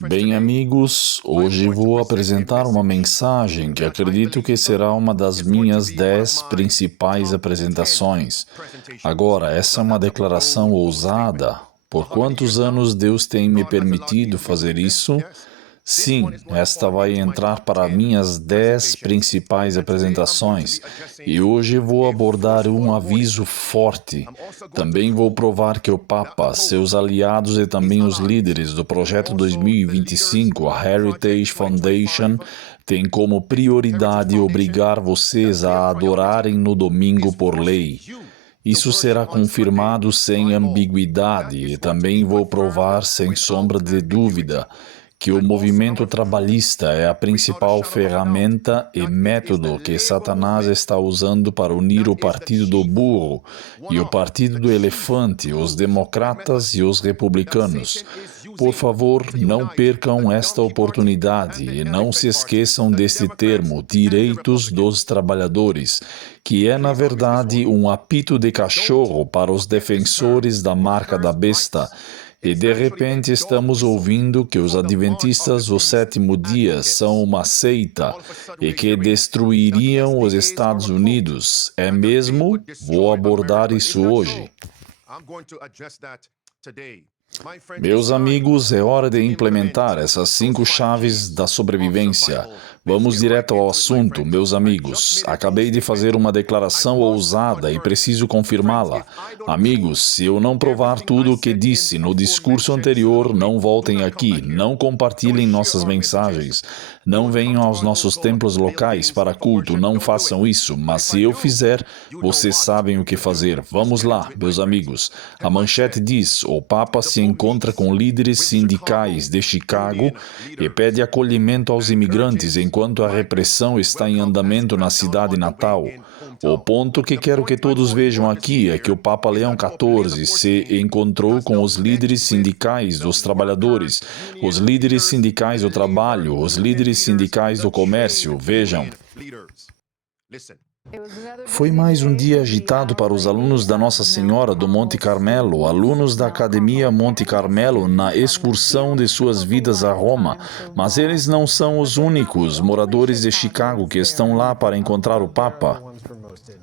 Bem, amigos, hoje vou apresentar uma mensagem que acredito que será uma das minhas 10 principais apresentações. Agora, essa é uma declaração ousada. Por quantos anos Deus tem me permitido fazer isso? Sim, esta vai entrar para minhas 10 principais apresentações e hoje vou abordar um aviso forte. Também vou provar que o Papa, seus aliados e também os líderes do projeto 2025, a Heritage Foundation, têm como prioridade obrigar vocês a adorarem no domingo por lei. Isso será confirmado sem ambiguidade e também vou provar sem sombra de dúvida que o movimento trabalhista é a principal ferramenta e método que Satanás está usando para unir o partido do burro e o partido do elefante, os democratas e os republicanos. Por favor, não percam esta oportunidade e não se esqueçam desse termo, direitos dos trabalhadores, que é, na verdade, um apito de cachorro para os defensores da marca da besta. E de repente estamos ouvindo que os adventistas do sétimo dia são uma seita e que destruiriam os Estados Unidos. É mesmo? Vou abordar isso hoje. Meus amigos, é hora de implementar essas 5 chaves da sobrevivência. Vamos direto ao assunto, meus amigos. Acabei de fazer uma declaração ousada e preciso confirmá-la. Amigos, se eu não provar tudo o que disse no discurso anterior, não voltem aqui, não compartilhem nossas mensagens, não venham aos nossos templos locais para culto, não façam isso, mas se eu fizer, vocês sabem o que fazer. Vamos lá, meus amigos. A manchete diz: o Papa se encontra com líderes sindicais de Chicago e pede acolhimento aos imigrantes enquanto a repressão está em andamento na cidade natal. O ponto que quero que todos vejam aqui é que o Papa Leão XIV se encontrou com os líderes sindicais dos trabalhadores, os líderes sindicais do trabalho, os líderes sindicais do comércio. Vejam. Foi mais um dia agitado para os alunos da Nossa Senhora do Monte Carmelo, alunos da Academia Monte Carmelo, na excursão de suas vidas a Roma. Mas eles não são os únicos moradores de Chicago que estão lá para encontrar o Papa.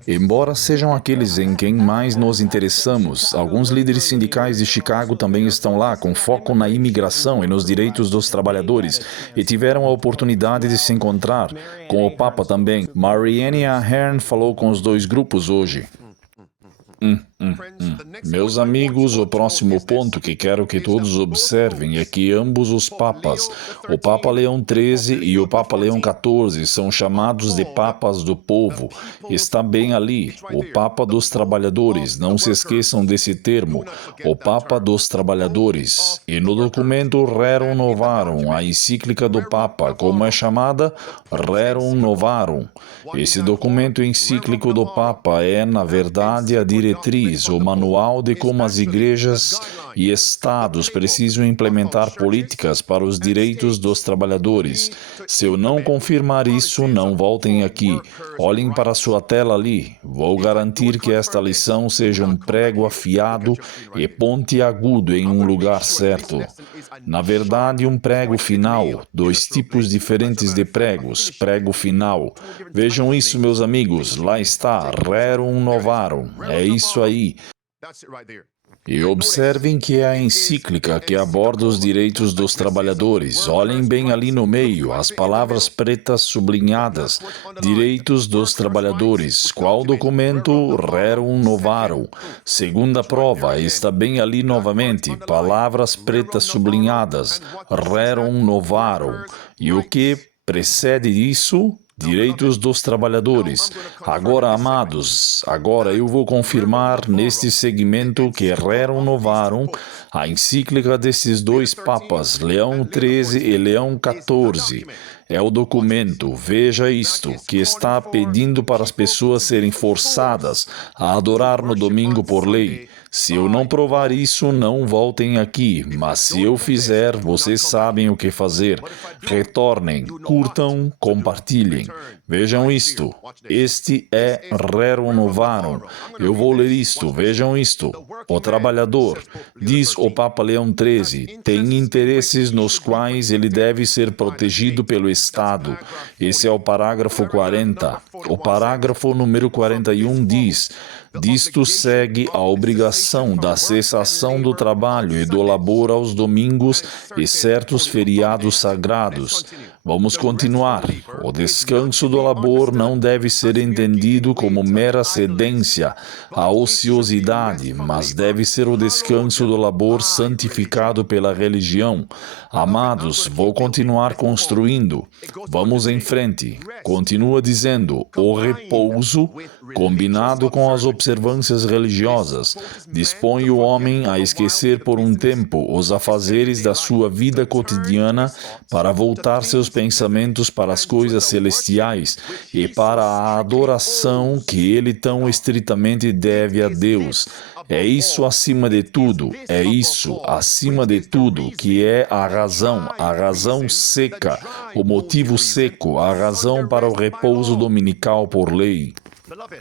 Embora sejam aqueles em quem mais nos interessamos, alguns líderes sindicais de Chicago também estão lá com foco na imigração e nos direitos dos trabalhadores e tiveram a oportunidade de se encontrar com o Papa também. Marianne Ahern falou com os 2 grupos hoje. Meus amigos, o próximo ponto que quero que todos observem é que ambos os papas, o Papa Leão XIII e o Papa Leão XIV, são chamados de papas do povo. Está bem ali, o Papa dos Trabalhadores. Não se esqueçam desse termo, o Papa dos Trabalhadores. E no documento Rerum Novarum, a encíclica do Papa, como é chamada? Rerum Novarum. Esse documento encíclico do Papa é, na verdade, a diretriz, o manual de como as igrejas e estados precisam implementar políticas para os direitos dos trabalhadores. Se eu não confirmar isso, não voltem aqui. Olhem para a sua tela ali. Vou garantir que esta lição seja um prego afiado e pontiagudo em um lugar certo. Na verdade, um prego final, 2 tipos diferentes de pregos, prego final. Vejam isso, meus amigos, lá está, Rerum Novarum, é isso aí. E observem que é a encíclica que aborda os direitos dos trabalhadores. Olhem bem ali no meio, as palavras pretas sublinhadas, direitos dos trabalhadores. Qual documento? Rerum Novarum. Segunda prova, está bem ali novamente, palavras pretas sublinhadas, Rerum Novarum. E o que precede isso? Direitos dos trabalhadores. Agora, amados, agora eu vou confirmar neste segmento que Rerum Novarum, a encíclica desses 2 papas, Leão XIII e Leão XIV, é o documento, veja isto, que está pedindo para as pessoas serem forçadas a adorar no domingo por lei. Se eu não provar isso, não voltem aqui, mas se eu fizer, vocês sabem o que fazer. Retornem, curtam, compartilhem. Vejam isto. Este é rerum novarum. Eu vou ler isto. Vejam isto. O trabalhador, diz o Papa Leão XIII, tem interesses nos quais ele deve ser protegido pelo Estado. Esse é o parágrafo 40. O parágrafo número 41 diz: disto segue a obrigação da cessação do trabalho e do labor aos domingos e certos feriados sagrados. Vamos continuar. O descanso do labor não deve ser entendido como mera cedência à ociosidade, mas deve ser o descanso do labor santificado pela religião. Amados, vou continuar construindo. Vamos em frente. Continua dizendo: o repouso, combinado com as observâncias religiosas, dispõe o homem a esquecer por um tempo os afazeres da sua vida cotidiana para voltar seus pensamentos para as coisas celestiais e para a adoração que ele tão estritamente deve a Deus. É isso acima de tudo, é isso acima de tudo que é a razão seca, o motivo seco, a razão para o repouso dominical por lei.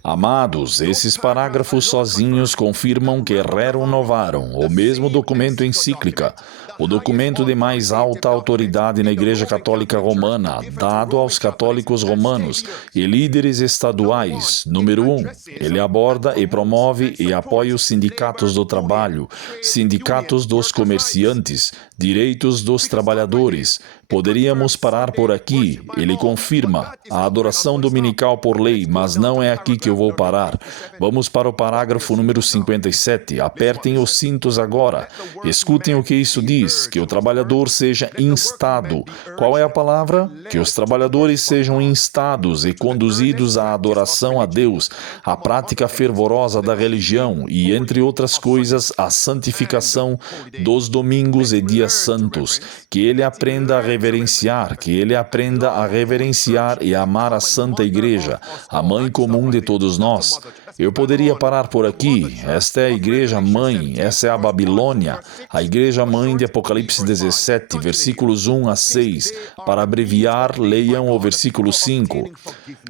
Amados, esses parágrafos sozinhos confirmam que rerum novarum, o mesmo documento encíclica, o documento de mais alta autoridade na Igreja Católica Romana, dado aos católicos romanos e líderes estaduais. Número 1. Ele aborda e promove e apoia os sindicatos do trabalho, sindicatos dos comerciantes, direitos dos trabalhadores. Poderíamos parar por aqui. Ele confirma a adoração dominical por lei, mas não é aqui que eu vou parar. Vamos para o parágrafo número 57. Apertem os cintos agora. Escutem o que isso diz: que o trabalhador seja instado. Qual é a palavra? Que os trabalhadores sejam instados e conduzidos à adoração a Deus, à prática fervorosa da religião e, entre outras coisas, à santificação dos domingos e dias santos. Que ele aprenda a reverenciar, que ele aprenda a reverenciar e amar a Santa Igreja, a mãe comum de todos nós. Eu poderia parar por aqui. Esta é a Igreja Mãe, essa é a Babilônia, a Igreja Mãe de Apocalipse 17, versículos 1 a 6. Para abreviar, leiam o versículo 5.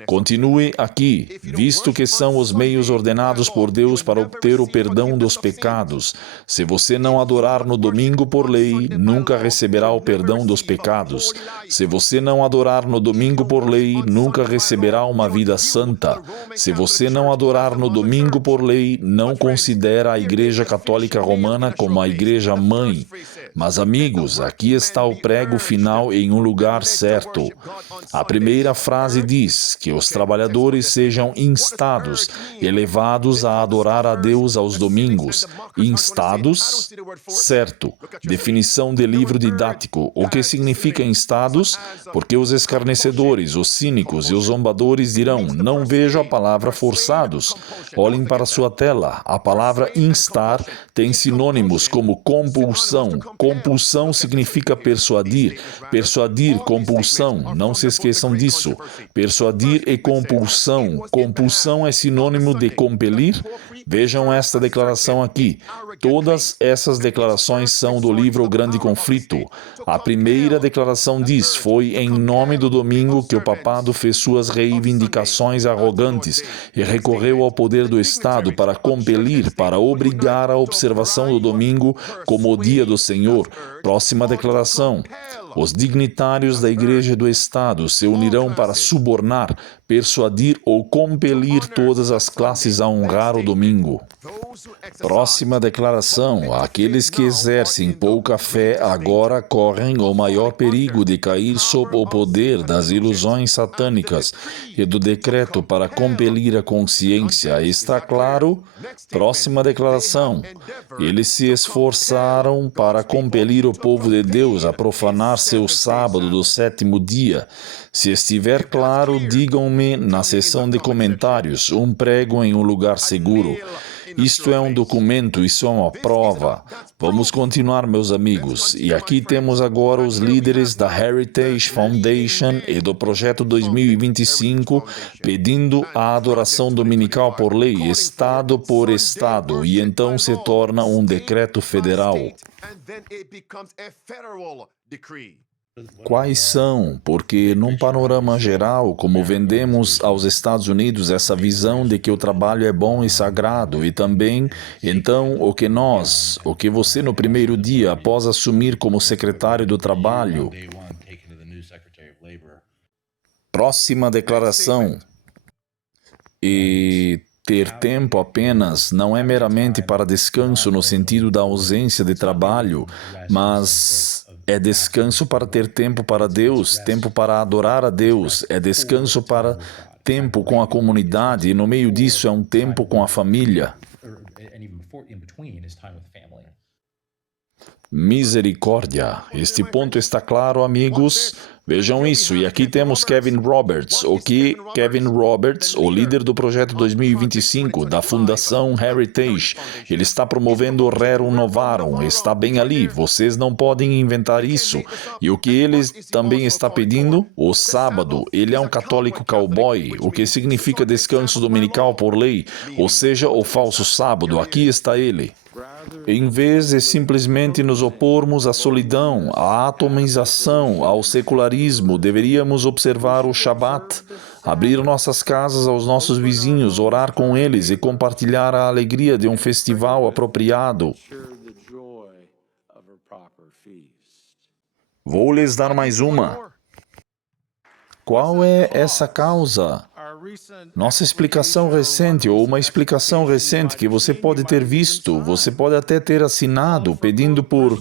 Continue aqui, visto que são os meios ordenados por Deus para obter o perdão dos pecados. Se você não adorar no domingo por lei, nunca receberá o perdão dos pecados. Se você não adorar no domingo por lei, nunca receberá uma vida santa. Se você não adorar no domingo por lei, não considera a Igreja Católica Romana como a Igreja Mãe. Mas, amigos, aqui está o prego final em um lugar certo. A primeira frase diz que os trabalhadores sejam instados, elevados a adorar a Deus aos domingos. Instados? Certo. Definição de livro didático. O que significa instados? Porque os escarnecedores, os cínicos e os zombadores dirão: não vejo a palavra forçados. Olhem para sua tela. A palavra instar tem sinônimos como compulsão. Compulsão significa persuadir. Persuadir, compulsão. Não se esqueçam disso. Persuadir e compulsão. Compulsão é sinônimo de compelir. Vejam esta declaração aqui. Todas essas declarações são do livro O Grande Conflito. A primeira declaração diz: foi em nome do domingo que o papado fez suas reivindicações arrogantes e recorreu ao poder do Estado para compelir, para obrigar a observação do domingo como o dia do Senhor. Próxima declaração. Os dignitários da Igreja e do Estado se unirão para subornar, persuadir ou compelir todas as classes a honrar o domingo. Próxima declaração. Aqueles que exercem pouca fé agora correm o maior perigo de cair sob o poder das ilusões satânicas e do decreto para compelir a consciência. Está claro? Próxima declaração. Eles se esforçaram para compelir o povo de Deus a profanar seu sábado do sétimo dia. Se estiver claro, digam-me na seção de comentários. Um prego em um lugar seguro. Isto é um documento, isso é uma prova. Vamos continuar, meus amigos. E aqui temos agora os líderes da Heritage Foundation e do Projeto 2025 pedindo a adoração dominical por lei, estado por estado, e então se torna um decreto federal. Quais são? Porque, num panorama geral, como vendemos aos Estados Unidos essa visão de que o trabalho é bom e sagrado, e também, então, o que você no primeiro dia, após assumir como secretário do trabalho, próxima declaração, e ter tempo apenas não é meramente para descanso no sentido da ausência de trabalho, mas é descanso para ter tempo para Deus, tempo para adorar a Deus, é descanso para tempo com a comunidade, e no meio disso é um tempo com a família. Misericórdia. Este ponto está claro, amigos? Vejam isso, e aqui temos Kevin Roberts, Kevin Roberts, o líder do Projeto 2025, da Fundação Heritage. Ele está promovendo o Rerum Novarum, está bem ali, vocês não podem inventar isso. E o que ele também está pedindo? O sábado. Ele é um católico cowboy, o que significa descanso dominical por lei, ou seja, o falso sábado. Aqui está ele. Em vez de simplesmente nos opormos à solidão, à atomização, ao secularismo, deveríamos observar o Shabat, abrir nossas casas aos nossos vizinhos, orar com eles e compartilhar a alegria de um festival apropriado. Vou lhes dar mais uma. Qual é essa causa? Nossa explicação recente, ou uma explicação recente que você pode ter visto, você pode até ter assinado, pedindo por,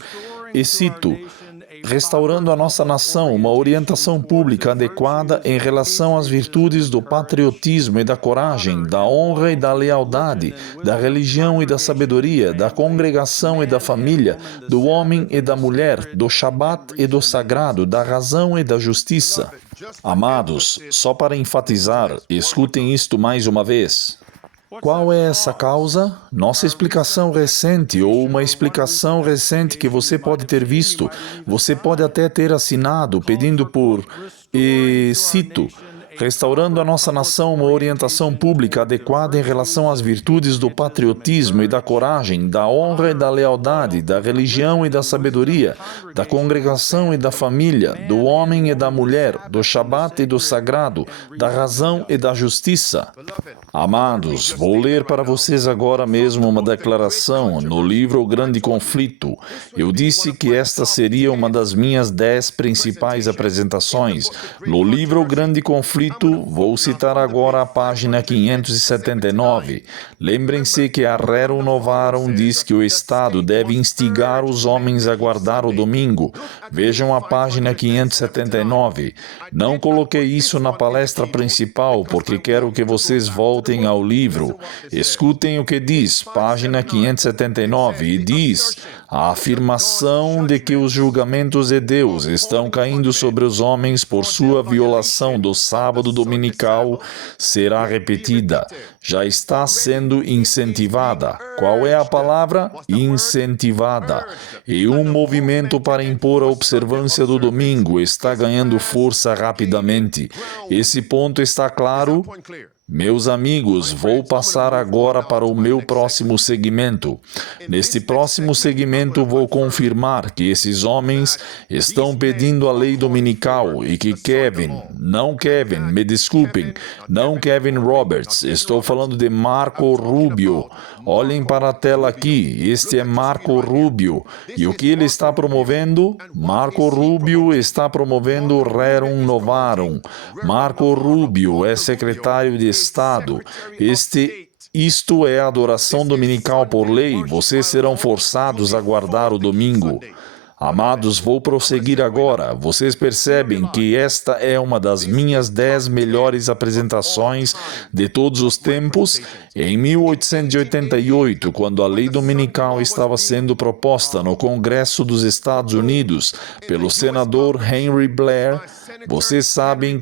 e cito, restaurando a nossa nação, uma orientação pública adequada em relação às virtudes do patriotismo e da coragem, da honra e da lealdade, da religião e da sabedoria, da congregação e da família, do homem e da mulher, do Shabat e do sagrado, da razão e da justiça. Amados, só para enfatizar, escutem isto mais uma vez. Qual é essa causa? Nossa explicação recente, ou uma explicação recente que você pode ter visto, você pode até ter assinado, pedindo por, e cito, restaurando a nossa nação uma orientação pública adequada em relação às virtudes do patriotismo e da coragem, da honra e da lealdade, da religião e da sabedoria, da congregação e da família, do homem e da mulher, do Shabat e do sagrado, da razão e da justiça. Amados, vou ler para vocês agora mesmo uma declaração no livro O Grande Conflito. Eu disse que esta seria uma das minhas 10 principais apresentações. No livro O Grande Conflito, vou citar agora a página 579. Lembrem-se que a Rerum Novarum diz que o Estado deve instigar os homens a guardar o domingo. Vejam a página 579. Não coloquei isso na palestra principal porque quero que vocês voltem ao livro. Escutem o que diz, página 579, e diz: a afirmação de que os julgamentos de Deus estão caindo sobre os homens por sua violação do sábado dominical será repetida. Já está sendo incentivada. Qual é a palavra? Incentivada. E um movimento para impor a observância do domingo está ganhando força rapidamente. Esse ponto está claro? Meus amigos, vou passar agora para o meu próximo segmento. Neste próximo segmento vou confirmar que esses homens estão pedindo a lei dominical e que me desculpem, não Kevin Roberts, estou falando de Marco Rubio. Olhem para a tela aqui, este é Marco Rubio. E o que ele está promovendo? Marco Rubio está promovendo o Rerum Novarum. Marco Rubio é secretário de Estado. Isto é adoração dominical por lei. Vocês serão forçados a guardar o domingo. Amados, vou prosseguir agora. Vocês percebem que esta é uma das minhas 10 melhores apresentações de todos os tempos? Em 1888, quando a lei dominical estava sendo proposta no Congresso dos Estados Unidos pelo senador Henry Blair, vocês sabem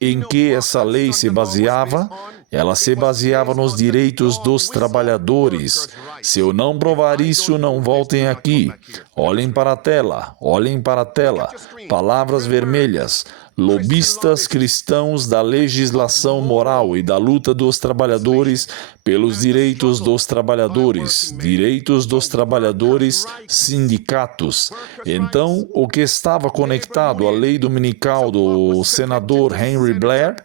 em que essa lei se baseava? Ela se baseava nos direitos dos trabalhadores. Se eu não provar isso, não voltem aqui. Olhem para a tela, olhem para a tela. Palavras vermelhas. Lobistas cristãos da legislação moral e da luta dos trabalhadores pelos direitos dos trabalhadores, direitos dos trabalhadores, sindicatos. Então, o que estava conectado à lei dominical do senador Henry Blair?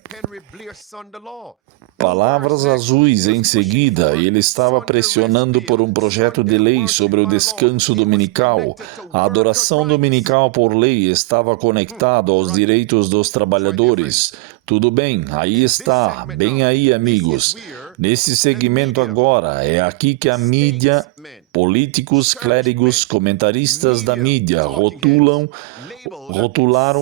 Palavras azuis em seguida, ele estava pressionando por um projeto de lei sobre o descanso dominical. A adoração dominical por lei estava conectada aos direitos dos trabalhadores. Tudo bem, aí está, bem aí, amigos. Nesse segmento agora, é aqui que a mídia, políticos, clérigos, comentaristas da mídia rotularam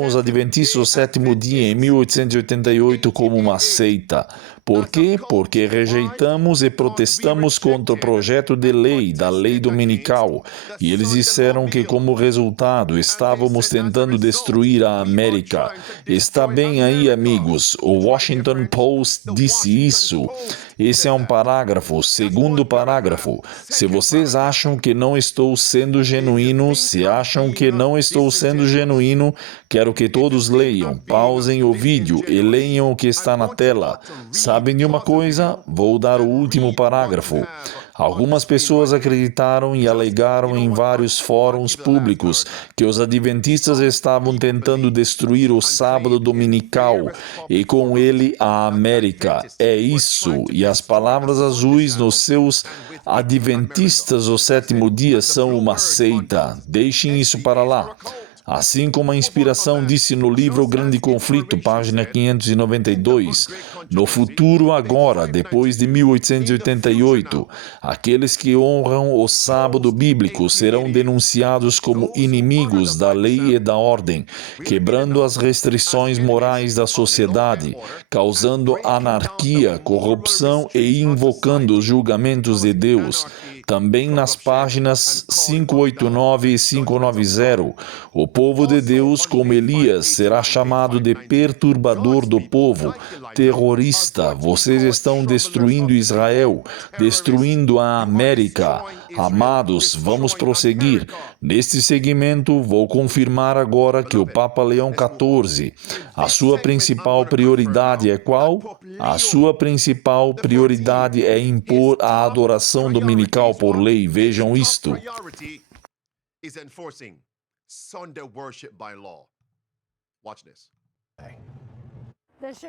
os Adventistas do Sétimo Dia em 1888 como uma seita. Por quê? Porque rejeitamos e protestamos contra o projeto de lei, da lei dominical. E eles disseram que, como resultado, estávamos tentando destruir a América. Está bem aí, amigos. O Washington Post disse isso. Esse é um parágrafo, segundo parágrafo. Se vocês acham que não estou sendo genuíno, se acham que não estou sendo genuíno, quero que todos leiam, pausem o vídeo e leiam o que está na tela. Sabem de uma coisa? Vou dar o último parágrafo. Algumas pessoas acreditaram e alegaram em vários fóruns públicos que os adventistas estavam tentando destruir o sábado dominical e com ele a América. É isso. E as palavras azuis nos seus adventistas do sétimo dia são uma seita. Deixem isso para lá. Assim como a inspiração disse no livro O Grande Conflito, página 592, no futuro agora, depois de 1888, aqueles que honram o sábado bíblico serão denunciados como inimigos da lei e da ordem, quebrando as restrições morais da sociedade, causando anarquia, corrupção e invocando os julgamentos de Deus. Também nas páginas 589 e 590, o povo de Deus, como Elias, será chamado de perturbador do povo, terrorista. Vocês estão destruindo Israel, destruindo a América. Amados, vamos prosseguir. Neste segmento, vou confirmar agora que o Papa Leão XIV, a sua principal prioridade é qual? A sua principal prioridade é impor a adoração dominical por lei. Vejam isto.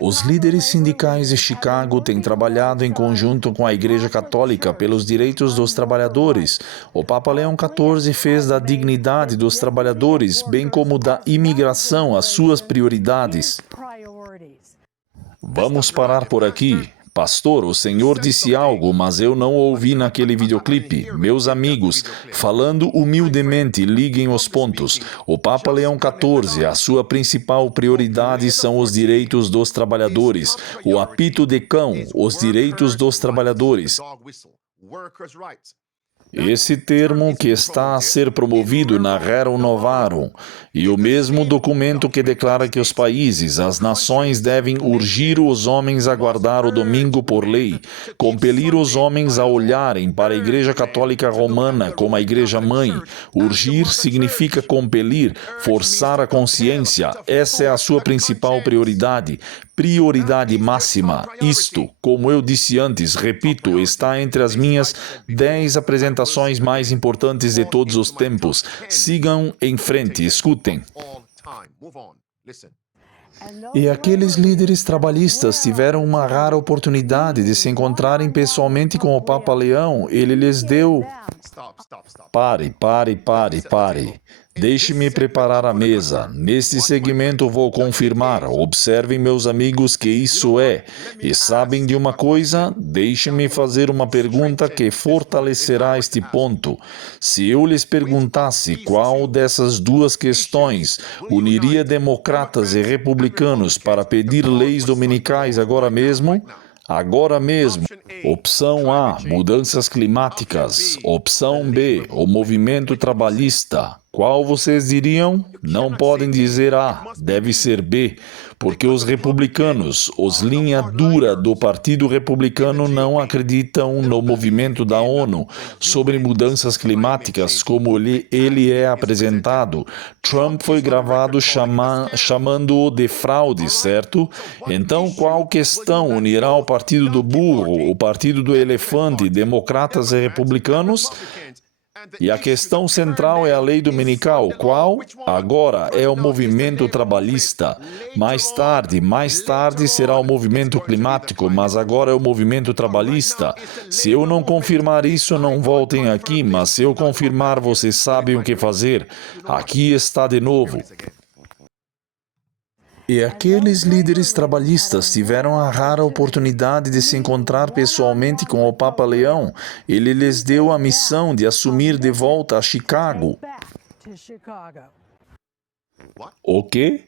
Os líderes sindicais de Chicago têm trabalhado em conjunto com a Igreja Católica pelos direitos dos trabalhadores. O Papa Leão XIV fez da dignidade dos trabalhadores, bem como da imigração, as suas prioridades. Vamos parar por aqui. Pastor, o senhor disse algo, mas eu não ouvi naquele videoclipe. Meus amigos, falando humildemente, liguem os pontos. O Papa Leão XIV, a sua principal prioridade são os direitos dos trabalhadores. O apito de cão, os direitos dos trabalhadores. Esse termo que está a ser promovido na Rerum Novarum e o mesmo documento que declara que os países, as nações devem urgir os homens a guardar o domingo por lei, compelir os homens a olharem para a Igreja Católica Romana como a Igreja Mãe. Urgir significa compelir, forçar a consciência. Essa é a sua principal prioridade. Prioridade máxima. Isto, como eu disse antes, repito, está entre as minhas 10 apresentações mais importantes de todos os tempos. Sigam em frente, escutem. E aqueles líderes trabalhistas tiveram uma rara oportunidade de se encontrarem pessoalmente com o Papa Leão. Ele lhes deu... Pare. Deixe-me preparar a mesa. Neste segmento vou confirmar. Observem, meus amigos, que isso é. E sabem de uma coisa? Deixe-me fazer uma pergunta que fortalecerá este ponto. Se eu lhes perguntasse qual dessas duas questões uniria democratas e republicanos para pedir leis dominicais agora mesmo? Agora mesmo. Opção A, mudanças climáticas. Opção B, o movimento trabalhista. Qual vocês diriam? Não podem dizer A, deve ser B, porque os republicanos, os linha dura do Partido Republicano não acreditam no movimento da ONU sobre mudanças climáticas como ele é apresentado. Trump foi gravado chamando-o de fraude, certo? Então, qual questão unirá o Partido do Burro, o Partido do Elefante, democratas e republicanos? E a questão central é a lei dominical, qual agora é o movimento trabalhista. Mais tarde será o movimento climático, mas agora é o movimento trabalhista. Se eu não confirmar isso, não voltem aqui, mas se eu confirmar, vocês sabem o que fazer. Aqui está de novo. E aqueles líderes trabalhistas tiveram a rara oportunidade de se encontrar pessoalmente com o Papa Leão. Ele lhes deu a missão de assumir de volta a Chicago. O quê?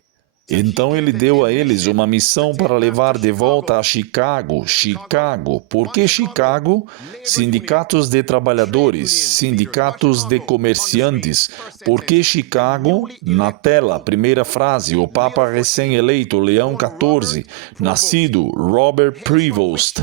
Então ele deu a eles uma missão para levar de volta a Chicago. Chicago. Por que Chicago? Sindicatos de trabalhadores, sindicatos de comerciantes. Por que Chicago? Na tela, primeira frase, o Papa recém-eleito, Leão XIV, nascido, Robert Prevost.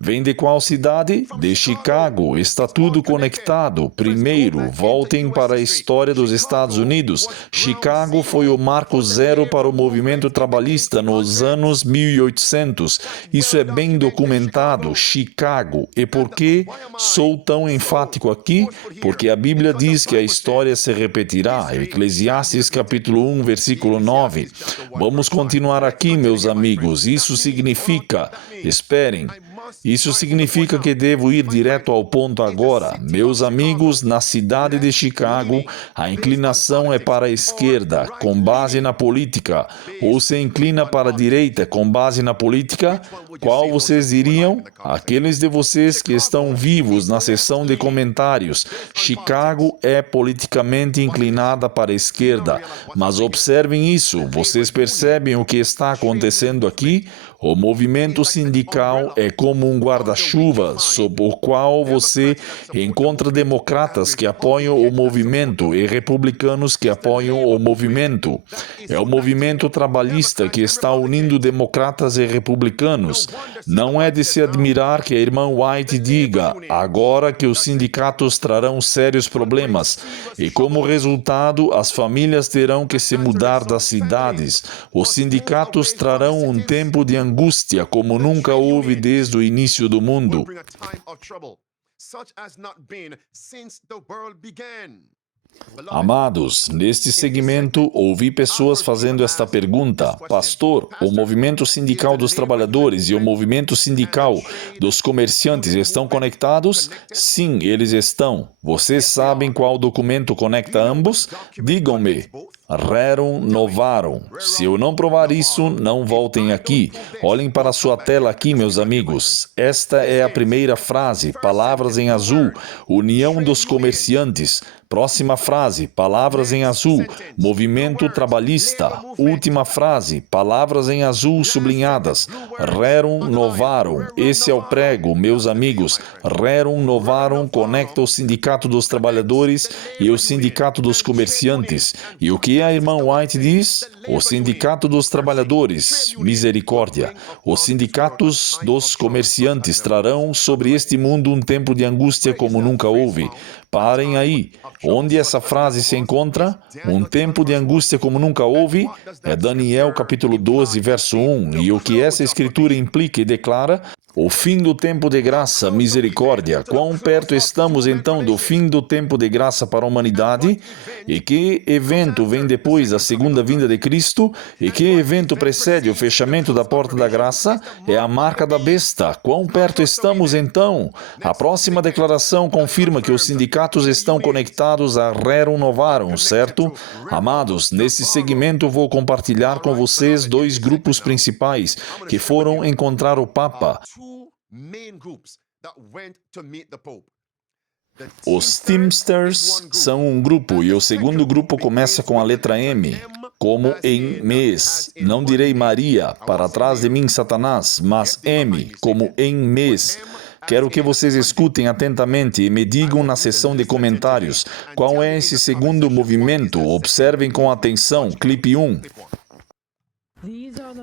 Vem de qual cidade? De Chicago. Está tudo conectado. Primeiro, voltem para a história dos Estados Unidos. Chicago foi o marco zero para o movimento trabalhista nos anos 1800. Isso é bem documentado. Chicago. E por que sou tão enfático aqui? Porque a Bíblia diz que a história se repetirá. Eclesiastes capítulo 1, versículo 9. Vamos continuar aqui, meus amigos. Isso significa... Esperem. Isso significa que devo ir direto ao ponto agora. Meus amigos, na cidade de Chicago, a inclinação é para a esquerda, com base na política, ou se inclina para a direita, com base na política. Qual vocês diriam? Aqueles de vocês que estão vivos na seção de comentários. Chicago é politicamente inclinada para a esquerda. Mas observem isso. Vocês percebem o que está acontecendo aqui? O movimento sindical é como um guarda-chuva sob o qual você encontra democratas que apoiam o movimento e republicanos que apoiam o movimento. É o movimento trabalhista que está unindo democratas e republicanos. Não é de se admirar que a irmã White diga agora que os sindicatos trarão sérios problemas e, como resultado, as famílias terão que se mudar das cidades. Os sindicatos trarão um tempo de angústia como nunca houve desde o início do mundo. Amados, neste segmento ouvi pessoas fazendo esta pergunta: Pastor, o movimento sindical dos trabalhadores e o movimento sindical dos comerciantes estão conectados? Sim, eles estão. Vocês sabem qual documento conecta ambos? Digam-me. Rerum novarum. Se eu não provar isso, não voltem aqui. Olhem para a sua tela aqui, meus amigos. Esta é a primeira frase, palavras em azul, união dos comerciantes. Próxima frase, palavras em azul, movimento trabalhista. Última frase, palavras em azul sublinhadas. Rerum novarum. Esse é o prego, meus amigos. Rerum novarum conecta o sindicato dos trabalhadores e o sindicato dos comerciantes. E o que a irmã White diz? O sindicato dos trabalhadores, misericórdia. Os sindicatos dos comerciantes trarão sobre este mundo um tempo de angústia como nunca houve. Parem aí. Onde essa frase se encontra? Um tempo de angústia como nunca houve? É Daniel capítulo 12, verso 1. E o que essa escritura implica e declara? O fim do tempo de graça, misericórdia. Quão perto estamos então do fim do tempo de graça para a humanidade? E que evento vem depois da segunda vinda de Cristo? E que evento precede o fechamento da porta da graça? É a marca da besta. Quão perto estamos então? A próxima declaração confirma que os sindicatos estão conectados a Rerum novarum, certo? Amados, nesse segmento vou compartilhar com vocês dois grupos principais que foram encontrar o Papa. Os Teamsters são um grupo e o segundo grupo começa com a letra M, como em mês. Não direi Maria, para trás de mim Satanás, mas M, como em mês. Quero que vocês escutem atentamente e me digam na seção de comentários qual é esse segundo movimento. Observem com atenção. Clipe 1.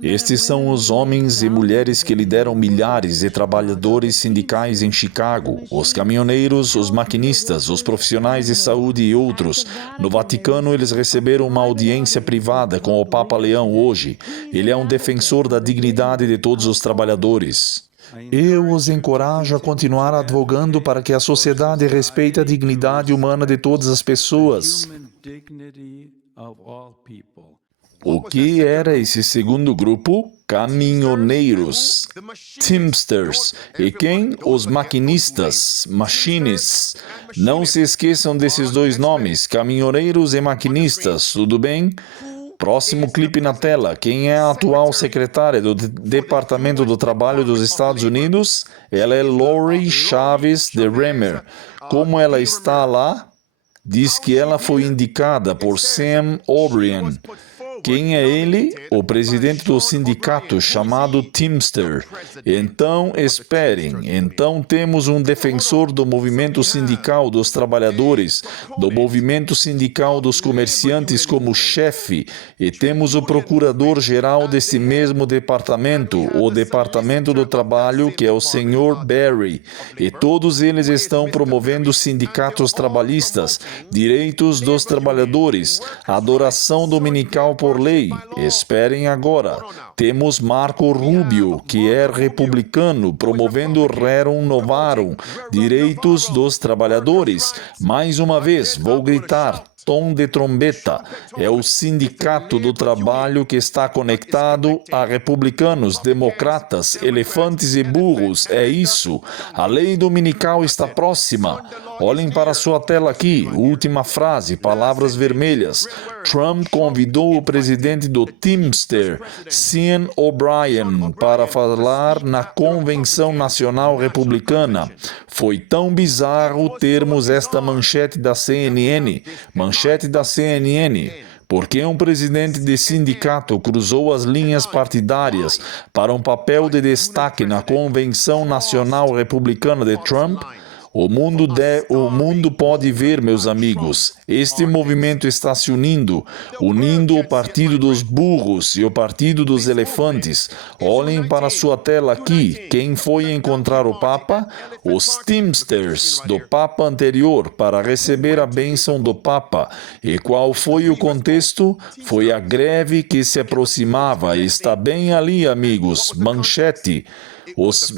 Estes são os homens e mulheres que lideram milhares de trabalhadores sindicais em Chicago, os caminhoneiros, os maquinistas, os profissionais de saúde e outros. No Vaticano, eles receberam uma audiência privada com o Papa Leão hoje. Ele é um defensor da dignidade de todos os trabalhadores. Eu os encorajo a continuar advogando para que a sociedade respeite a dignidade humana de todas as pessoas. O que era esse segundo grupo? Caminhoneiros, Teamsters. E quem? Os maquinistas, machinists. Não se esqueçam desses dois nomes, caminhoneiros e maquinistas, tudo bem? Próximo clipe na tela. Quem é a atual secretária do Departamento do Trabalho dos Estados Unidos? Ela é Lori Chaves de Remer. Como ela está lá? Diz que ela foi indicada por Sam O'Brien. Quem é ele? O presidente do sindicato chamado Teamster. Então, esperem. Então, temos um defensor do movimento sindical dos trabalhadores, do movimento sindical dos comerciantes como chefe, e temos o procurador-geral desse mesmo departamento, o Departamento do Trabalho, que é o Sr. Barry. E todos eles estão promovendo sindicatos trabalhistas, direitos dos trabalhadores, adoração dominical por lei. Esperem agora. Temos Marco Rubio, que é republicano, promovendo Rerum Novarum, direitos dos trabalhadores. Mais uma vez, vou gritar. Tom de trombeta. É o sindicato do trabalho que está conectado a republicanos, democratas, elefantes e burros. É isso. A lei dominical está próxima. Olhem para a sua tela aqui. Última frase, palavras vermelhas. Trump convidou o presidente do Teamster, Sean O'Brien, para falar na Convenção Nacional Republicana. Foi tão bizarro termos esta manchete da CNN. Manchete da CNN. Porque um presidente de sindicato cruzou as linhas partidárias para um papel de destaque na Convenção Nacional Republicana de Trump? O mundo pode ver, meus amigos, este movimento está se unindo o Partido dos Burros e o Partido dos Elefantes. Olhem para a sua tela aqui. Quem foi encontrar o Papa? Os Teamsters do Papa anterior para receber a bênção do Papa. E qual foi o contexto? Foi a greve que se aproximava. Está bem ali, amigos. Manchete. Os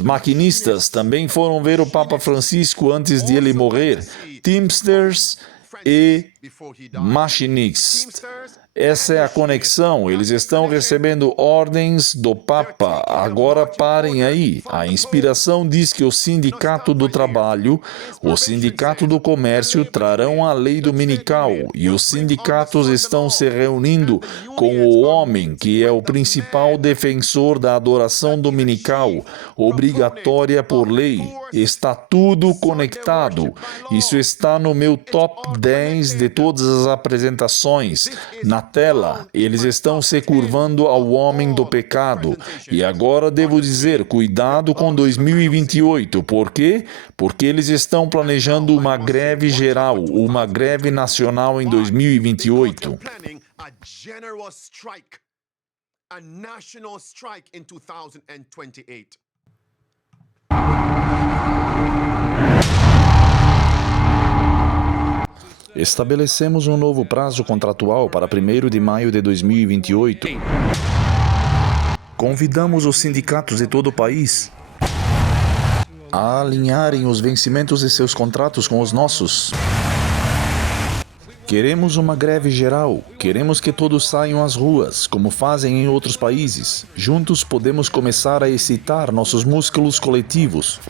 maquinistas também foram ver o Papa Francisco antes de ele morrer. Teamsters e machinists. Essa é a conexão. Eles estão recebendo ordens do Papa. Agora parem aí. A inspiração diz que o Sindicato do Trabalho, o Sindicato do Comércio trarão a lei dominical e os sindicatos estão se reunindo com o homem que é o principal defensor da adoração dominical, obrigatória por lei. Está tudo conectado. Isso está no meu top 10 de todas as apresentações. Na tela, eles estão se curvando ao homem do pecado. E agora devo dizer, cuidado com 2028. Por quê? Porque eles estão planejando uma greve geral, uma greve nacional em 2028. A national strike in 2028. Estabelecemos um novo prazo contratual para 1º de maio de 2028. Convidamos os sindicatos de todo o país a alinharem os vencimentos de seus contratos com os nossos. Queremos uma greve geral. Queremos que todos saiam às ruas, como fazem em outros países. Juntos podemos começar a excitar nossos músculos coletivos.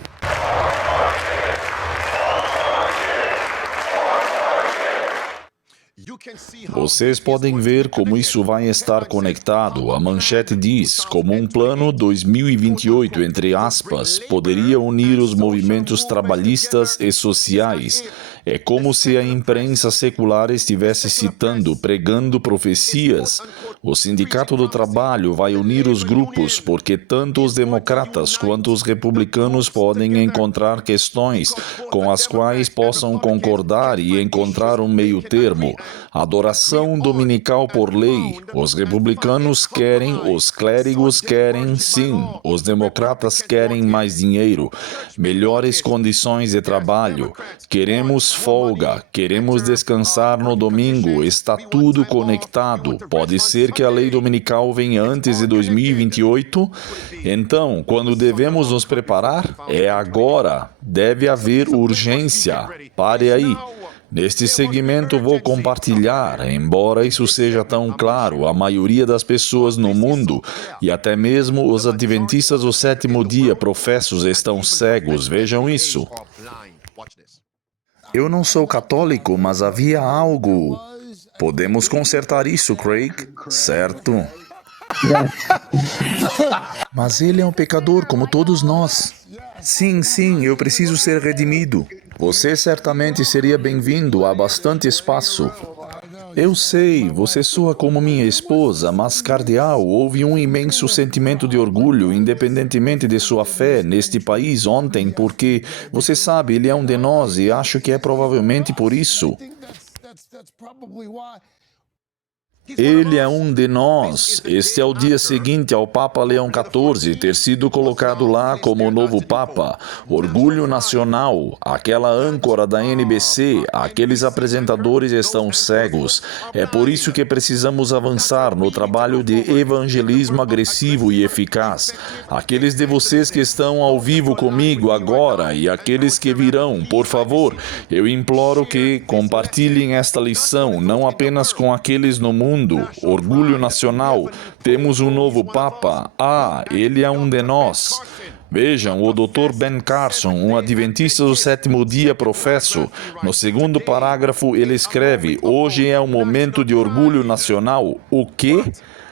Vocês podem ver como isso vai estar conectado. A manchete diz, como um plano 2028, entre aspas, poderia unir os movimentos trabalhistas e sociais. É como se a imprensa secular estivesse citando, pregando profecias. O Sindicato do Trabalho vai unir os grupos, porque tanto os democratas quanto os republicanos podem encontrar questões com as quais possam concordar e encontrar um meio termo. Adoração dominical por lei. Os republicanos querem, os clérigos querem, sim. Os democratas querem mais dinheiro, melhores condições de trabalho. Queremos folga, queremos descansar no domingo. Está tudo conectado. Pode ser que a lei dominical venha antes de 2028? Então, quando devemos nos preparar? É agora. Deve haver urgência. Pare aí. Neste segmento vou compartilhar, embora isso seja tão claro, a maioria das pessoas no mundo e até mesmo os adventistas do sétimo dia professos estão cegos. Vejam isso. Eu não sou católico, mas havia algo. Podemos consertar isso, Craig? Certo. Mas ele é um pecador como todos nós. Sim, eu preciso ser redimido. Você certamente seria bem-vindo, há bastante espaço. Eu sei, você soa como minha esposa, mas, cardeal, houve um imenso sentimento de orgulho, independentemente de sua fé, neste país ontem, porque, você sabe, ele é um de nós e acho que é provavelmente por isso. Ele é um de nós. Este é o dia seguinte ao Papa Leão XIV ter sido colocado lá como o novo Papa. Orgulho nacional. Aquela âncora da NBC, aqueles apresentadores estão cegos. É por isso que precisamos avançar no trabalho de evangelismo agressivo e eficaz. Aqueles de vocês que estão ao vivo comigo agora e aqueles que virão, por favor, eu imploro que compartilhem esta lição, não apenas com aqueles no mundo. Orgulho nacional. Temos um novo Papa. Ele é um de nós. Vejam, o Dr. Ben Carson, um adventista do sétimo dia professo, no segundo parágrafo ele escreve: hoje é um momento de orgulho nacional. O quê?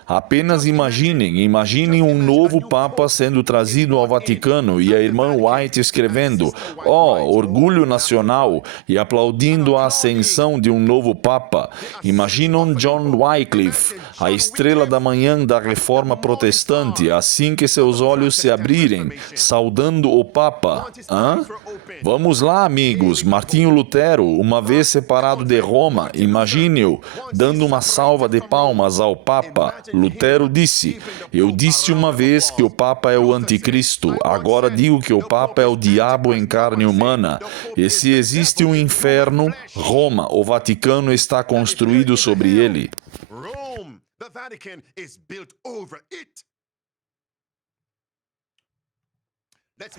Apenas imaginem um novo Papa sendo trazido ao Vaticano e a irmã White escrevendo, orgulho nacional, e aplaudindo a ascensão de um novo Papa. Imaginam John Wycliffe, a estrela da manhã da Reforma Protestante, assim que seus olhos se abrirem, saudando o Papa. Vamos lá, amigos. Martinho Lutero, uma vez separado de Roma, imagine-o, dando uma salva de palmas ao Papa. Lutero disse: eu disse uma vez que o Papa é o anticristo, agora digo que o Papa é o diabo em carne humana. E se existe um inferno, Roma, o Vaticano, está construído sobre ele. Rome, the Vatican is built over it.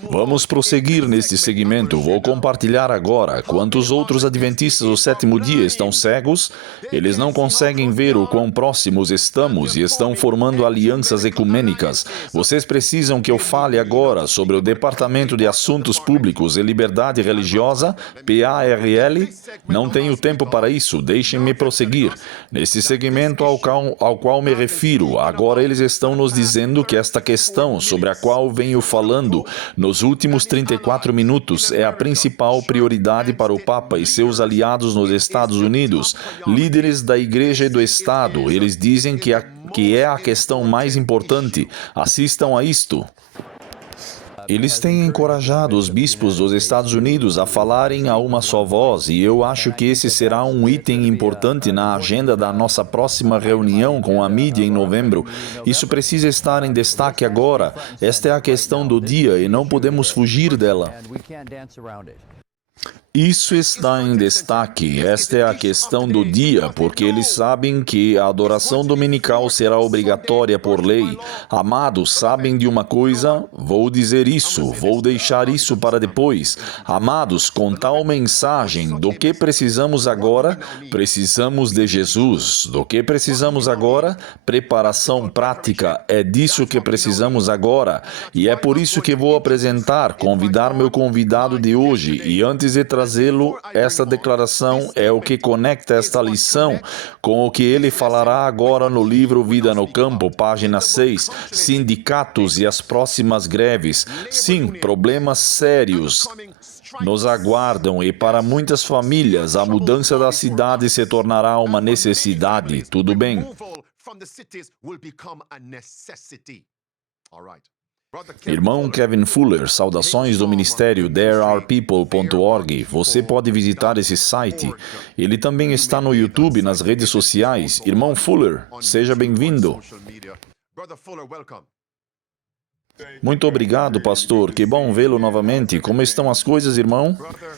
Vamos prosseguir neste segmento. Vou compartilhar agora. Quantos outros adventistas do sétimo dia estão cegos? Eles não conseguem ver o quão próximos estamos e estão formando alianças ecumênicas. Vocês precisam que eu fale agora sobre o Departamento de Assuntos Públicos e Liberdade Religiosa, PARL? Não tenho tempo para isso. Deixem-me prosseguir. Neste segmento ao qual me refiro, agora eles estão nos dizendo que esta questão sobre a qual venho falando nos últimos 34 minutos é a principal prioridade para o Papa e seus aliados nos Estados Unidos, líderes da Igreja e do Estado. Eles dizem que é a questão mais importante. Assistam a isto. Eles têm encorajado os bispos dos Estados Unidos a falarem a uma só voz, e eu acho que esse será um item importante na agenda da nossa próxima reunião com a mídia em novembro. Isso precisa estar em destaque agora. Esta é a questão do dia e não podemos fugir dela. Isso está em destaque. Esta é a questão do dia, porque eles sabem que a adoração dominical será obrigatória por lei. Amados, sabem de uma coisa? Vou dizer isso, vou deixar isso para depois. Amados, com tal mensagem, do que precisamos agora? Precisamos de Jesus. Do que precisamos agora? Preparação prática. É disso que precisamos agora. E é por isso que vou convidar meu convidado de hoje. E antes de trazê-lo, esta declaração é o que conecta esta lição com o que ele falará agora no livro Vida no Campo, página 6, sindicatos e as próximas greves. Sim, problemas sérios. nos aguardam e para muitas famílias a mudança da cidade se tornará uma necessidade. Tudo bem? Irmão Kevin Fuller, saudações do ministério therearepeople.org. Você pode visitar esse site. Ele também está no YouTube, nas redes sociais. Irmão Fuller, seja bem-vindo. Muito obrigado, pastor. Que bom vê-lo novamente. Como estão as coisas, irmão?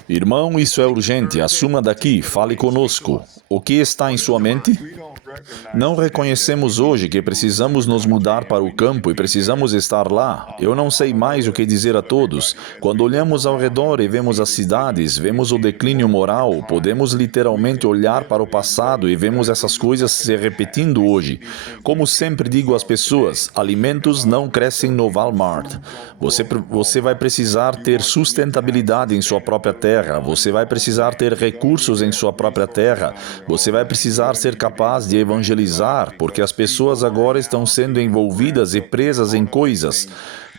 Irmão, isso é urgente. Assuma daqui. Fale conosco. O que está em sua mente? Não reconhecemos hoje que precisamos nos mudar para o campo e precisamos estar lá. Eu não sei mais o que dizer a todos. Quando olhamos ao redor e vemos as cidades, vemos o declínio moral, podemos literalmente olhar para o passado e vemos essas coisas se repetindo hoje. Como sempre digo às pessoas, alimentos não crescem no Walmart. Você vai precisar ter sustentabilidade em sua própria terra. Você vai precisar ter recursos em sua própria terra. Você vai precisar ser capaz de evangelizar, porque as pessoas agora estão sendo envolvidas e presas em coisas.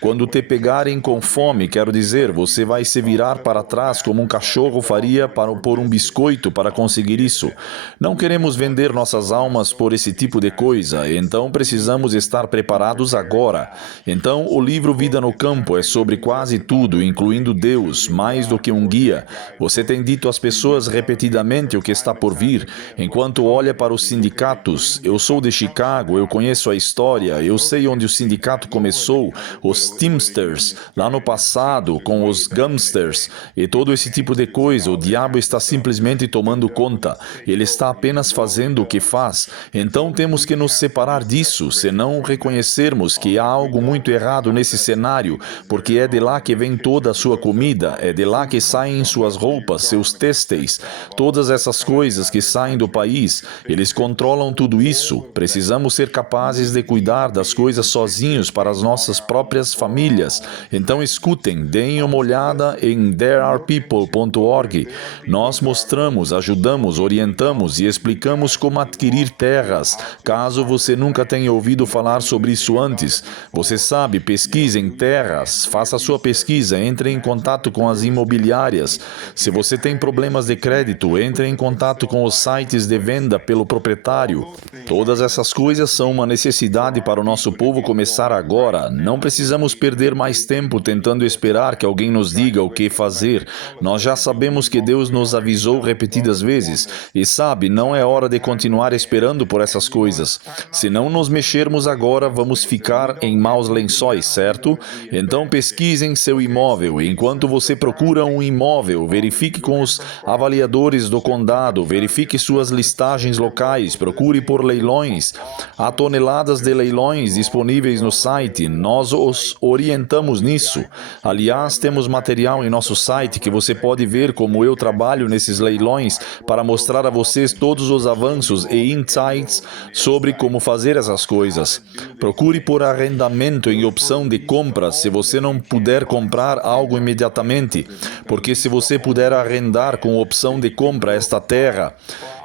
Quando te pegarem com fome, quero dizer, você vai se virar para trás como um cachorro faria por um biscoito para conseguir isso. Não queremos vender nossas almas por esse tipo de coisa, então precisamos estar preparados agora. Então, o livro Vida no Campo é sobre quase tudo, incluindo Deus, mais do que um guia. Você tem dito às pessoas repetidamente o que está por vir, enquanto olha para os sindicatos. Eu sou de Chicago, eu conheço a história, eu sei onde o sindicato começou, os Teamsters, lá no passado, com os Gumsters e todo esse tipo de coisa. O diabo está simplesmente tomando conta. Ele está apenas fazendo o que faz. Então temos que nos separar disso, se não reconhecermos que há algo muito errado nesse cenário, porque é de lá que vem toda a sua comida, é de lá que saem suas roupas, seus têxteis, todas essas coisas que saem do país. Eles controlam tudo isso. Precisamos ser capazes de cuidar das coisas sozinhos para as nossas próprias famílias. Então escutem, deem uma olhada em therearepeople.org. Nós mostramos, ajudamos, orientamos e explicamos como adquirir terras. Caso você nunca tenha ouvido falar sobre isso antes, você sabe, pesquise em terras, faça a sua pesquisa, entre em contato com as imobiliárias. Se você tem problemas de crédito, entre em contato com os sites de venda pelo proprietário. Todas essas coisas são uma necessidade para o nosso povo começar agora. Não precisamos perder mais tempo tentando esperar que alguém nos diga o que fazer. Nós já sabemos que Deus nos avisou repetidas vezes. E sabe, não é hora de continuar esperando por essas coisas. Se não nos mexermos agora, vamos ficar em maus lençóis, certo? Então pesquisem seu imóvel. Enquanto você procura um imóvel, verifique com os avaliadores do condado, verifique suas listagens locais, procure por leilões. Há toneladas de leilões disponíveis no site. Nós os orientamos nisso. Aliás, temos material em nosso site que você pode ver como eu trabalho nesses leilões para mostrar a vocês todos os avanços e insights sobre como fazer essas coisas. Procure por arrendamento em opção de compra se você não puder comprar algo imediatamente, porque se você puder arrendar com opção de compra esta terra,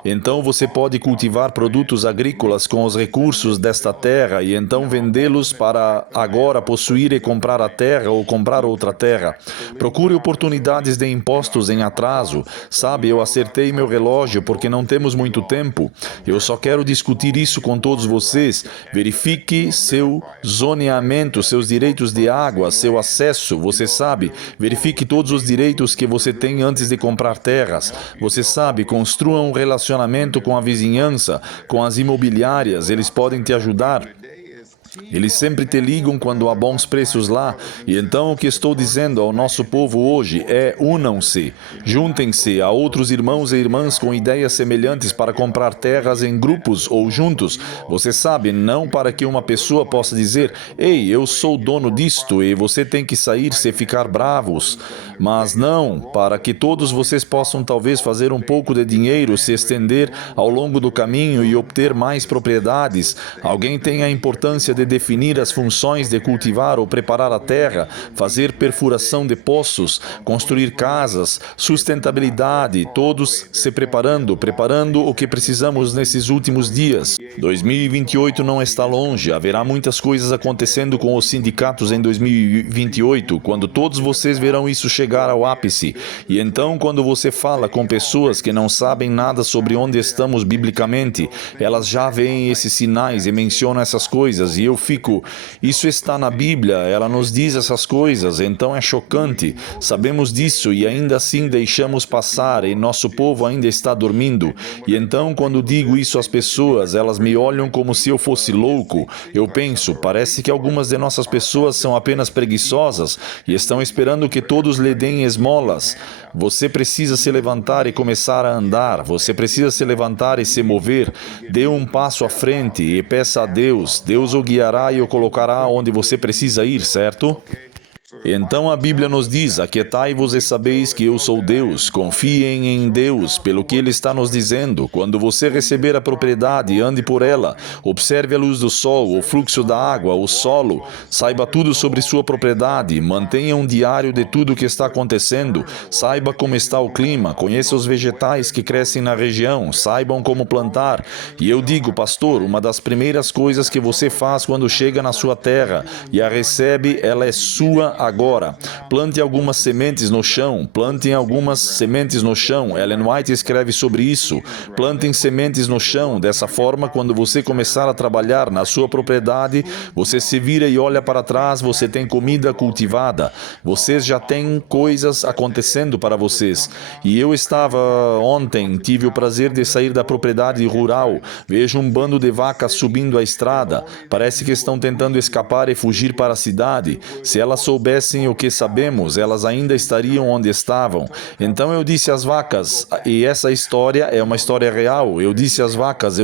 então você pode cultivar produtos agrícolas com os recursos desta terra e então vendê-los para agora possuir e comprar a terra ou comprar outra terra. Procure oportunidades de impostos em atraso. Sabe, eu acertei meu relógio porque não temos muito tempo. Eu só quero discutir isso com todos vocês. Verifique seu zoneamento, seus direitos de água, seu acesso, você sabe. Verifique todos os direitos que você tem antes de comprar terras. Você sabe, construa um relacionamento com a vizinhança, com as imobiliárias, eles podem te ajudar. Eles sempre te ligam quando há bons preços lá. E então o que estou dizendo ao nosso povo hoje é: unam-se, juntem-se a outros irmãos e irmãs com ideias semelhantes para comprar terras em grupos ou juntos. Você sabe, não para que uma pessoa possa dizer: ei, eu sou dono disto e você tem que sair se ficar bravos. Mas não, para que todos vocês possam talvez fazer um pouco de dinheiro, se estender ao longo do caminho e obter mais propriedades. Alguém tem a importância de deve definir as funções de cultivar ou preparar a terra, fazer perfuração de poços, construir casas, sustentabilidade, todos se preparando o que precisamos nesses últimos dias. 2028 não está longe, haverá muitas coisas acontecendo com os sindicatos em 2028, quando todos vocês verão isso chegar ao ápice. E então, quando você fala com pessoas que não sabem nada sobre onde estamos biblicamente, elas já veem esses sinais e mencionam essas coisas, e eu fico, isso está na Bíblia, ela nos diz essas coisas, então é chocante. Sabemos disso e ainda assim deixamos passar, e nosso povo ainda está dormindo. E então, quando digo isso às pessoas, elas me olham como se eu fosse louco. Eu penso, parece que algumas de nossas pessoas são apenas preguiçosas e estão esperando que todos lhe deem esmolas. Você precisa se levantar e começar a andar. Você precisa se levantar e se mover. Dê um passo à frente e peça a Deus. Deus o guiará e o colocará onde você precisa ir, certo? Então a Bíblia nos diz, aquietai-vos e sabeis que eu sou Deus, confiem em Deus, pelo que Ele está nos dizendo. Quando você receber a propriedade, ande por ela, observe a luz do sol, o fluxo da água, o solo, saiba tudo sobre sua propriedade, mantenha um diário de tudo o que está acontecendo, saiba como está o clima, conheça os vegetais que crescem na região, saibam como plantar. E eu digo, pastor, uma das primeiras coisas que você faz quando chega na sua terra e a recebe, ela é sua agora. Plante algumas sementes no chão. Plantem algumas sementes no chão. Ellen White escreve sobre isso. Plantem sementes no chão. Dessa forma, quando você começar a trabalhar na sua propriedade, você se vira e olha para trás, você tem comida cultivada. Vocês já têm coisas acontecendo para vocês. E eu estava ontem, tive o prazer de sair da propriedade rural. Vejo um bando de vacas subindo a estrada. Parece que estão tentando escapar e fugir para a cidade. Se elas soubessem o que sabemos, elas ainda estariam onde estavam. Então eu disse às vacas, e essa história é uma história real, eu disse às vacas,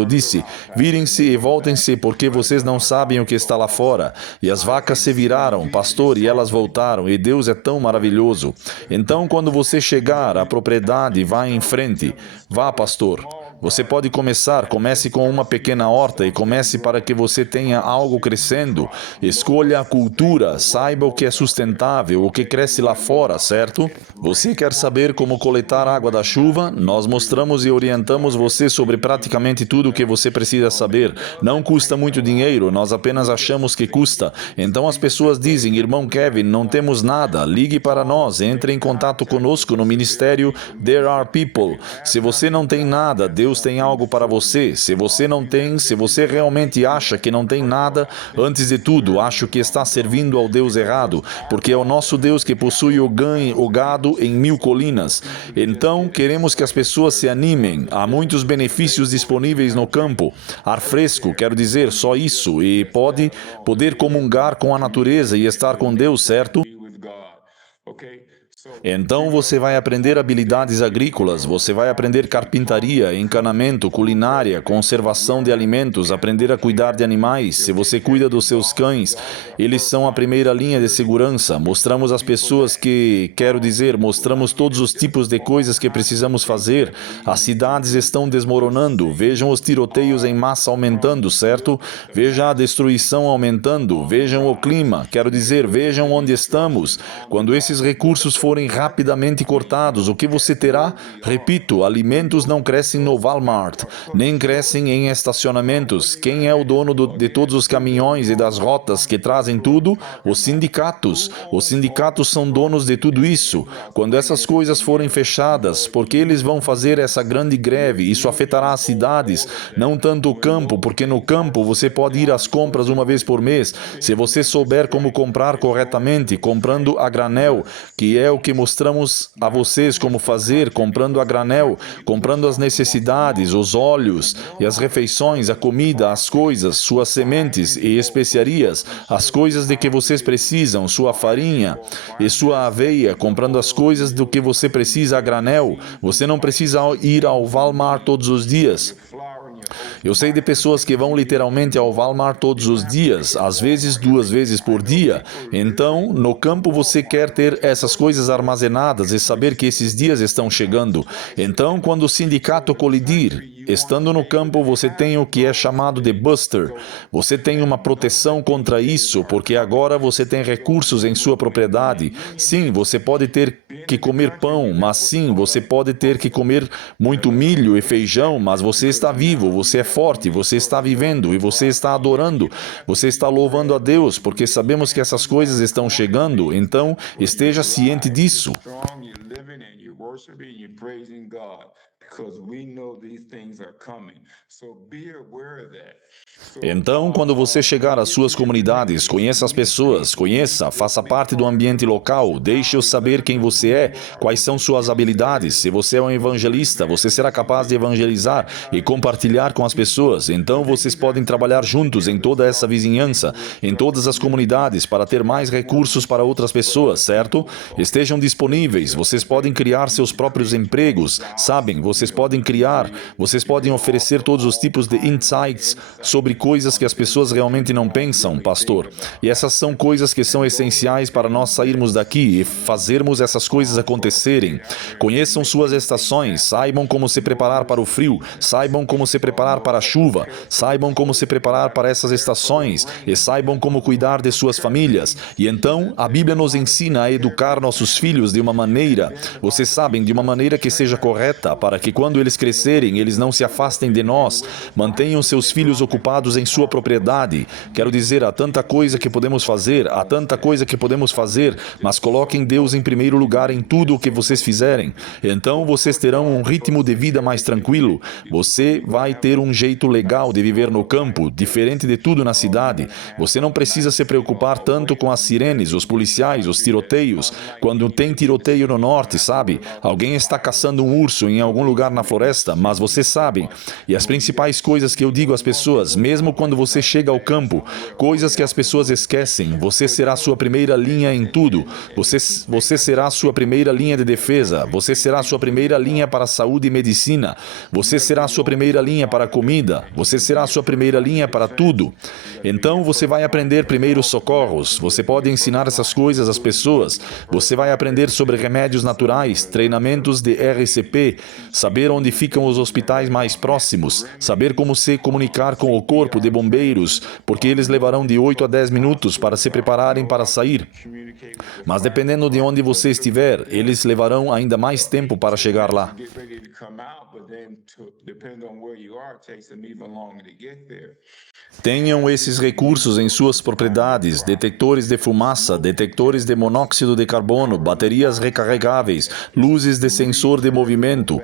virem-se e voltem-se, porque vocês não sabem o que está lá fora. E as vacas se viraram, pastor, e elas voltaram, e Deus é tão maravilhoso. Então, quando você chegar à propriedade, vá em frente. Vá, pastor. Você pode comece com uma pequena horta e comece para que você tenha algo crescendo. Escolha a cultura, saiba o que é sustentável, o que cresce lá fora, certo? Você quer saber como coletar água da chuva? Nós mostramos e orientamos você sobre praticamente tudo o que você precisa saber. Não custa muito dinheiro, nós apenas achamos que custa. Então as pessoas dizem, irmão Kevin, não temos nada, ligue para nós, entre em contato conosco no ministério There Are People. Se você não tem nada, Deus tem algo para você. Se você não tem, se você realmente acha que não tem nada, antes de tudo, acho que está servindo ao Deus errado, porque é o nosso Deus que possui o gado em 1000 colinas. Então, queremos que as pessoas se animem. Há muitos benefícios disponíveis no campo. Ar fresco, quero dizer, só isso. E poder comungar com a natureza e estar com Deus, certo? Então você vai aprender habilidades agrícolas, você vai aprender carpintaria, encanamento, culinária, conservação de alimentos, aprender a cuidar de animais. Se você cuida dos seus cães, eles são a primeira linha de segurança. Mostramos às pessoas mostramos todos os tipos de coisas que precisamos fazer. As cidades estão desmoronando. Vejam os tiroteios em massa aumentando, certo? Vejam a destruição aumentando. Vejam o clima. Quero dizer, vejam onde estamos. Quando esses recursos forem rapidamente cortados, o que você terá? Repito, alimentos não crescem no Walmart, nem crescem em estacionamentos. Quem é o dono de todos os caminhões e das rotas que trazem tudo? Os sindicatos. Os sindicatos são donos de tudo isso. Quando essas coisas forem fechadas, porque eles vão fazer essa grande greve, isso afetará as cidades, não tanto o campo, porque no campo você pode ir às compras uma vez por mês, se você souber como comprar corretamente, comprando a granel, que é o que mostramos a vocês como fazer, comprando a granel, comprando as necessidades, os óleos e as refeições, a comida, as coisas, suas sementes e especiarias, as coisas de que vocês precisam, sua farinha e sua aveia, comprando as coisas do que você precisa a granel. Você não precisa ir ao Walmart todos os dias. Eu sei de pessoas que vão literalmente ao Walmart todos os dias, às vezes 2 vezes por dia. Então, no campo você quer ter essas coisas armazenadas e saber que esses dias estão chegando. Então, quando o sindicato colidir, estando no campo, você tem o que é chamado de buster. Você tem uma proteção contra isso, porque agora você tem recursos em sua propriedade. Sim, você pode ter que comer pão, mas sim, você pode ter que comer muito milho e feijão, mas você está vivo, você é forte, você está vivendo e você está adorando, você está louvando a Deus, porque sabemos que essas coisas estão chegando, então esteja ciente disso. Então, quando você chegar às suas comunidades, conheça as pessoas, faça parte do ambiente local, deixe-os saber quem você é, quais são suas habilidades. Se você é um evangelista, você será capaz de evangelizar e compartilhar com as pessoas. Então, vocês podem trabalhar juntos em toda essa vizinhança, em todas as comunidades, para ter mais recursos para outras pessoas, certo? Estejam disponíveis, vocês podem criar seus próprios empregos, sabem? Vocês podem oferecer todos os tipos de insights sobre coisas que as pessoas realmente não pensam, pastor. E essas são coisas que são essenciais para nós sairmos daqui e fazermos essas coisas acontecerem. Conheçam suas estações, saibam como se preparar para o frio, saibam como se preparar para a chuva, saibam como se preparar para essas estações e saibam como cuidar de suas famílias. E então, a Bíblia nos ensina a educar nossos filhos de uma maneira, vocês sabem, de uma maneira que seja correta, para que quando eles crescerem, eles não se afastem de nós. Mantenham seus filhos ocupados em sua propriedade. Quero dizer, há tanta coisa que podemos fazer, mas coloquem Deus em primeiro lugar em tudo o que vocês fizerem. Então vocês terão um ritmo de vida mais tranquilo. Você vai ter um jeito legal de viver no campo, diferente de tudo na cidade. Você não precisa se preocupar tanto com as sirenes, os policiais, os tiroteios. Quando tem tiroteio no norte, sabe? Alguém está caçando um urso em algum lugar na floresta, mas vocês sabem. E as principais coisas que eu digo às pessoas, mesmo quando você chega ao campo, coisas que as pessoas esquecem, você será sua primeira linha em tudo. Você será sua primeira linha de defesa. Você será sua primeira linha para saúde e medicina. Você será sua primeira linha para comida. Você será sua primeira linha para tudo. Então você vai aprender primeiros socorros. Você pode ensinar essas coisas às pessoas. Você vai aprender sobre remédios naturais, treinamentos de RCP, saber onde ficam os hospitais mais próximos, saber como se comunicar com o corpo de bombeiros, porque eles levarão de 8 a 10 minutos para se prepararem para sair. Mas dependendo de onde você estiver, eles levarão ainda mais tempo para chegar lá. Tenham esses recursos em suas propriedades, detectores de fumaça, detectores de monóxido de carbono, baterias recarregáveis, luzes de sensor de movimento.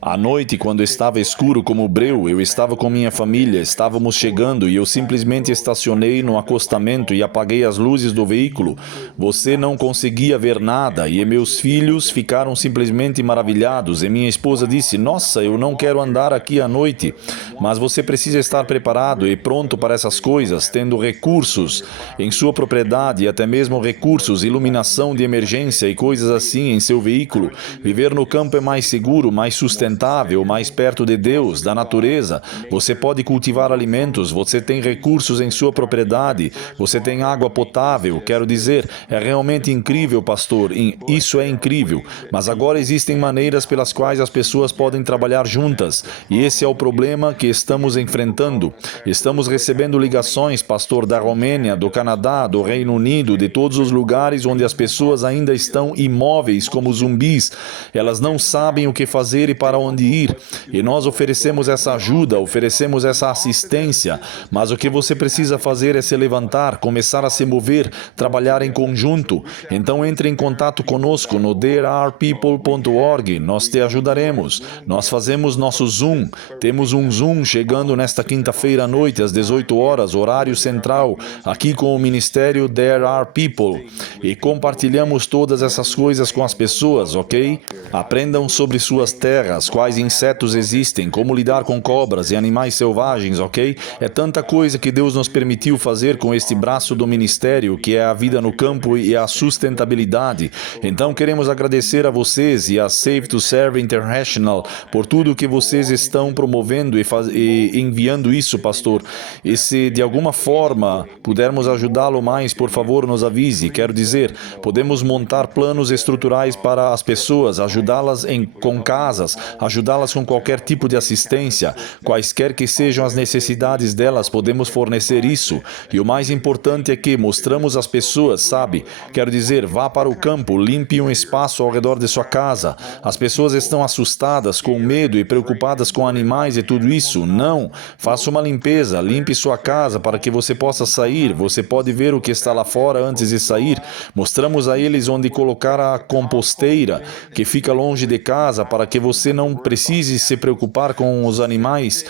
À noite, quando estava escuro como breu, eu estava com minha família, estávamos chegando e eu simplesmente estacionei no acostamento e apaguei as luzes do veículo. Você não conseguia ver nada e meus filhos ficaram simplesmente maravilhados e minha esposa disse, nossa, eu não quero andar aqui à noite. Mas você precisa estar preparado e pronto para essas coisas, tendo recursos em sua propriedade e até mesmo recursos, iluminação de emergência e coisas assim em seu veículo. Viver no campo é mais seguro, mais sustentável, mais perto de Deus, da natureza. Você pode cultivar alimentos, você tem recursos em sua propriedade, você tem água potável. Quero dizer, é realmente incrível, pastor. Isso é incrível. Mas agora existem maneiras pelas quais as pessoas podem trabalhar juntas. E esse é o problema que estamos enfrentando. Estamos recebendo ligações, pastor, da Romênia, do Canadá, do Reino Unido, de todos os lugares onde as pessoas ainda estão imóveis como zumbis. Elas não sabem o que fazer e para onde ir. E nós oferecemos essa ajuda, oferecemos essa assistência. Mas o que você precisa fazer é se levantar, começar a se mover, trabalhar em conjunto. Então entre em contato conosco no therearepeople.org. Nós te ajudaremos. Nós fazemos nosso Zoom. Temos um Zoom chegando nesta quinta-feira à noite, às 18 horas, horário central, aqui com o Ministério There Are People. E compartilhamos todas essas coisas com as pessoas, ok? Aprendam sobre suas terras, quais insetos existem, como lidar com cobras e animais selvagens, ok? É tanta coisa que Deus nos permitiu fazer com este braço do ministério, que é a vida no campo e a sustentabilidade. Então queremos agradecer a vocês e a Save to Serve International por tudo que vocês estão promovendo e enviando isso, pastor. E se de alguma forma pudermos ajudá-lo mais, por favor, nos avise. Quero dizer, podemos montar planos estruturais para as pessoas, ajudá-las com casas, ajudá-las com qualquer tipo de assistência, quaisquer que sejam as necessidades delas, podemos fornecer isso. E o mais importante é que mostramos às pessoas, sabe? Quero dizer, vá para o campo, limpe um espaço ao redor de sua casa. As pessoas estão assustadas, com medo e preocupadas com animais e tudo isso. Não, faça uma limpeza, limpe sua casa para que você possa sair. Você pode ver o que está lá fora antes de sair. Mostramos a eles onde colocar a composteira, que fica longe de casa, para que você não precise se preocupar com os animais,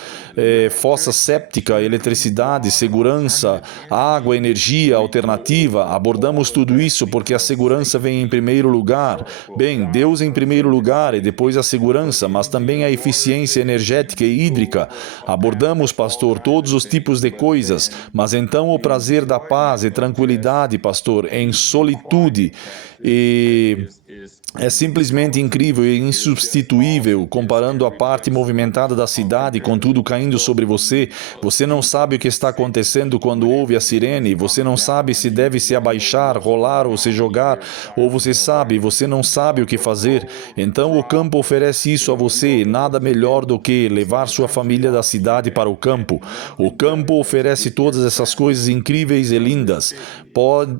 fossa séptica, eletricidade, segurança, água, energia alternativa. Abordamos tudo isso porque a segurança vem em primeiro lugar. Bem, Deus em primeiro lugar e depois a segurança, mas também a eficiência energética e hídrica. Abordamos, pastor, todos os tipos de coisas, mas então o prazer da paz e tranquilidade, pastor, em solitude é simplesmente incrível e insubstituível, comparando a parte movimentada da cidade com tudo caindo sobre você. Você não sabe o que está acontecendo quando ouve a sirene, você não sabe se deve se abaixar, rolar ou se jogar, ou você não sabe o que fazer. Então o campo oferece isso a você, e nada melhor do que levar sua família da cidade para o campo. O campo oferece todas essas coisas incríveis e lindas.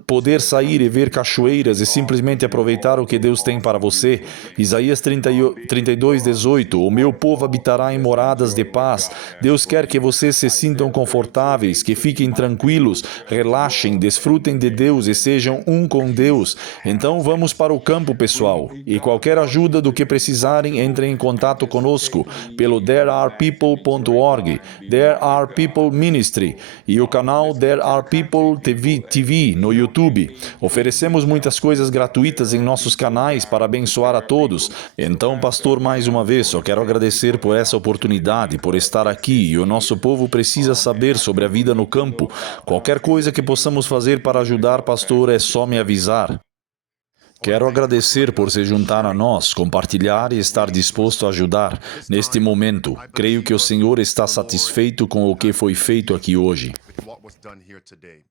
Poder sair e ver cachoeiras e simplesmente aproveitar o que Deus tem para você. Isaías 32:18. O meu povo habitará em moradas de paz. Deus quer que vocês se sintam confortáveis, que fiquem tranquilos, relaxem, desfrutem de Deus e sejam um com Deus. Então vamos para o campo, pessoal. E qualquer ajuda do que precisarem, entrem em contato conosco pelo therearepeople.org, There Are People Ministry e o canal There Are People TV no YouTube. Oferecemos muitas coisas gratuitas em nossos canais para abençoar a todos. Então, pastor, mais uma vez, só quero agradecer por essa oportunidade, por estar aqui, e o nosso povo precisa saber sobre a vida no campo. Qualquer coisa que possamos fazer para ajudar, pastor, é só me avisar. Quero agradecer por se juntar a nós, compartilhar e estar disposto a ajudar neste momento. Creio que o Senhor está satisfeito com o que foi feito aqui hoje. With what was done here today.